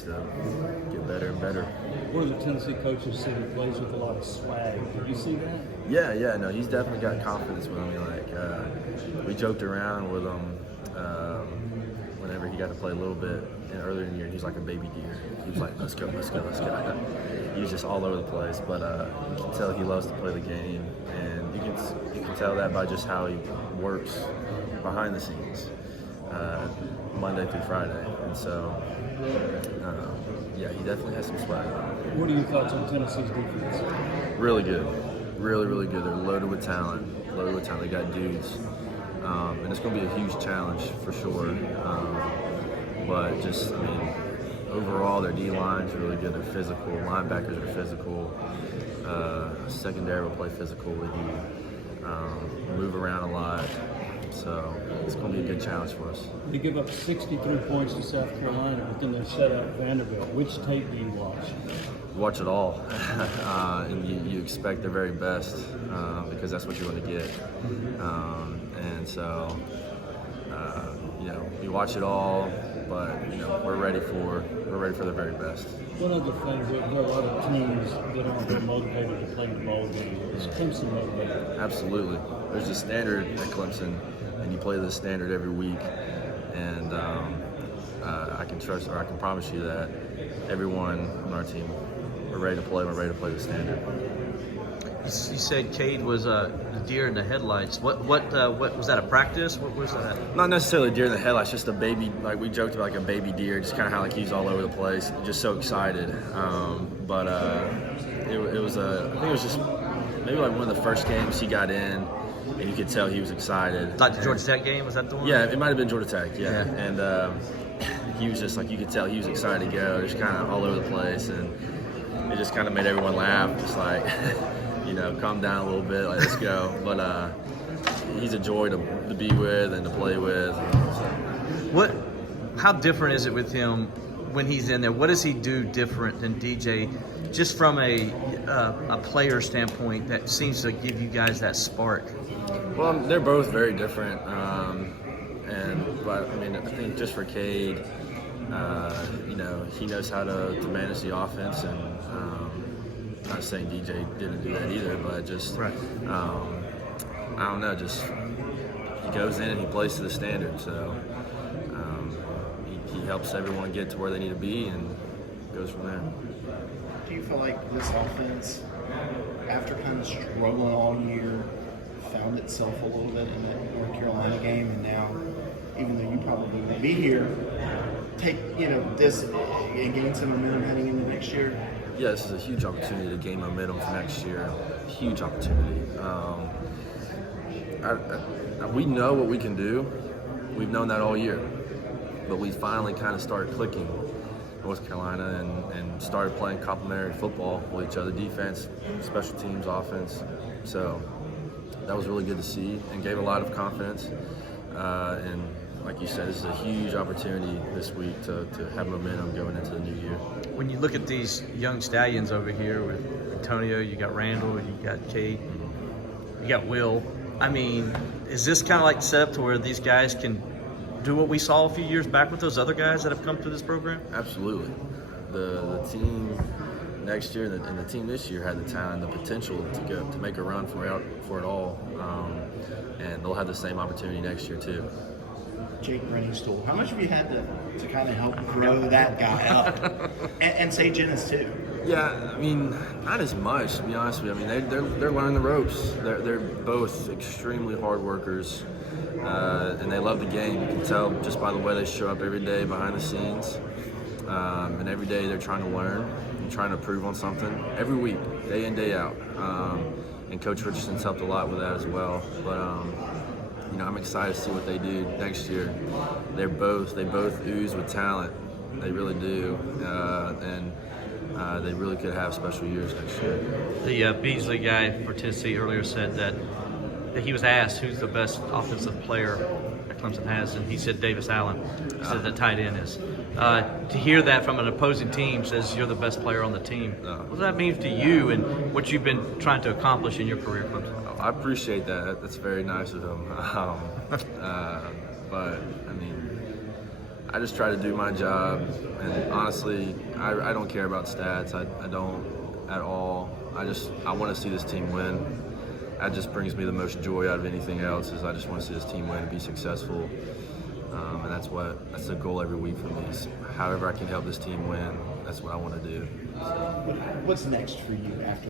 continues to get better and better. One of the Tennessee coaches said he plays with a lot of swag. Did you see that? Yeah, no, he's definitely got confidence with him. We joked around with him whenever he got to play a little bit earlier in the year. He's like a baby deer. He was like, let's go. He was just all over the place, but you can tell he loves to play the game, and you can tell that by just how he works behind the scenes, Monday through Friday, and so he definitely has some swag. What are your thoughts on Tennessee's defense? Really good, really good. They're loaded with talent. They got dudes, and it's going to be a huge challenge for sure. But overall, their D-line is really good. They're physical. Linebackers are physical. Secondary will play physical with you. Move around a lot. So it's going to be a good challenge for us. They give up 63 points to South Carolina, but then they shut out Vanderbilt. Which tape do you watch? Watch it all, and you expect their very best because that's what you want to get. And so, you watch it all, but we're ready for the very best. One other thing, there are a lot of teams that aren't very motivated to play the ball game. Is Clemson motivated? Absolutely. There's a standard at Clemson, and you play the standard every week. And I can promise you that everyone on our team, we're ready to play. We're ready to play the standard. You said Cade was a deer in the headlights. What was that, a practice? What was that? Not necessarily a deer in the headlights, just a baby. Like we joked about, like a baby deer, just kind of how he's all over the place, just so excited. But it was I think it was just maybe like one of the first games he got in, and you could tell he was excited. Like the Georgia Tech game, was that the one? Yeah, it might have been Georgia Tech. Yeah. And he was just like, you could tell he was excited to go, just kind of all over the place, and it just kind of made everyone laugh, just like. Calm down a little bit, like, let's go. But he's a joy to be with and to play with. How different is it with him when he's in there? What does he do different than DJ, just from a player standpoint that seems to give you guys that spark? Well, they're both very different. But I think just for Cade, he knows how to manage the offense, and not saying DJ didn't do that either, but just right. I don't know, just he goes in and he plays to the standard, so he helps everyone get to where they need to be and goes from there. Do you feel like this offense, after kind of struggling all year, found itself a little bit in that North Carolina game, and now, even though you probably won't be here, take this and gain some momentum heading into next year? Yeah, this is a huge opportunity to gain momentum for next year. Huge opportunity. We know what we can do. We've known that all year. But we finally kind of started clicking North Carolina and started playing complementary football with each other, defense, special teams, offense. So that was really good to see and gave a lot of confidence. And like you said, this is a huge opportunity this week to have momentum going into the new year. When you look at these young stallions over here with Antonio, you got Randall, you got Cade, you got Will. I mean, is this kind of like set up to where these guys can do what we saw a few years back with those other guys that have come through this program? Absolutely. The team next year and the team this year had the talent, the potential to make a run for it all, and they'll have the same opportunity next year too. Jake Brenningstool, how much have you had to kind of help grow that guy up? and Sage Ennis too. Yeah, I mean, not as much, to be honest with you. I mean, they're learning the ropes. They're both extremely hard workers, and they love the game. You can tell just by the way they show up every day behind the scenes, and every day they're trying to learn and trying to improve on something every week, day in, day out. And Coach Richardson's helped a lot with that as well. But I'm excited to see what they do next year. They both ooze with talent. They really do, and they really could have special years next year. The Beasley guy for Tennessee earlier said that he was asked who's the best offensive player that Clemson has, and he said Davis Allen. He said the tight end is. To hear that from an opposing team says you're the best player on the team. What does that mean to you and what you've been trying to accomplish in your career, Clemson? I appreciate that. That's very nice of him. But I mean, I just try to do my job, and honestly, I don't care about stats. I don't at all. I want to see this team win. That just brings me the most joy out of anything else. Is I just want to see this team win and be successful, and that's the goal every week for me. Is however I can help this team win, that's what I want to do. What's next for you after